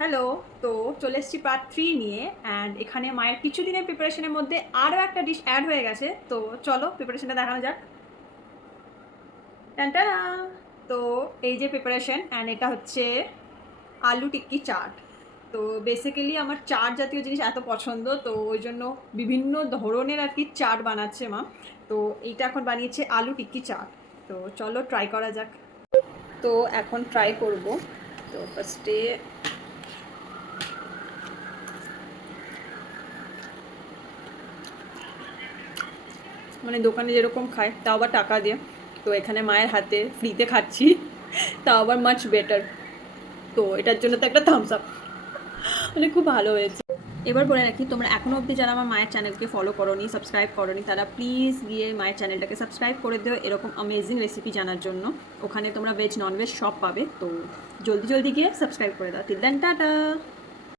Hello. তো চলে এসেছি পার্ট 3 নিয়ে। অ্যান্ড এখানে মায়ের কিছুদিনের প্রিপারেশনের মধ্যে আরও একটা ডিশ অ্যাড হয়ে গেছে। তো চলো প্রিপারেশনটা দেখানো যাক। টানটানা! তো এই যে প্রিপারেশন, অ্যান্ড এটা হচ্ছে আলু টিক্কি চাট। তো বেসিক্যালি আমার চাট জাতীয় জিনিস এত পছন্দ, তো ওই জন্য বিভিন্ন ধরনের আর কি চাট বানাচ্ছে মা। তো এইটা এখন বানিয়েছে আলু টিক্কি চাট। তো চলো ট্রাই করা যাক। তো এখন ট্রাই করব। তো ফার্স্টে মানে দোকানে যেরকম খায় তাও আবার টাকা দিয়ে, তো এখানে মায়ের হাতে ফ্রিতে খাচ্ছি, তাও আবার মাচ বেটার। তো এটার জন্য তো একটা থামস আপ। মানে খুব ভালো হয়েছে। এবার বলে রাখি, তোমরা এখনও অবধি যারা আমার মায়ের চ্যানেলকে ফলো করোনি, সাবস্ক্রাইব করোনি, তারা প্লিজ গিয়ে মায়ের চ্যানেলটাকে সাবস্ক্রাইব করে দিও এরকম অ্যামেজিং রেসিপি জানার জন্য। ওখানে তোমরা ভেজ ননভেজ সব পাবে। তো জলদি জলদি গিয়ে সাবস্ক্রাইব করে দাও। Till then tata.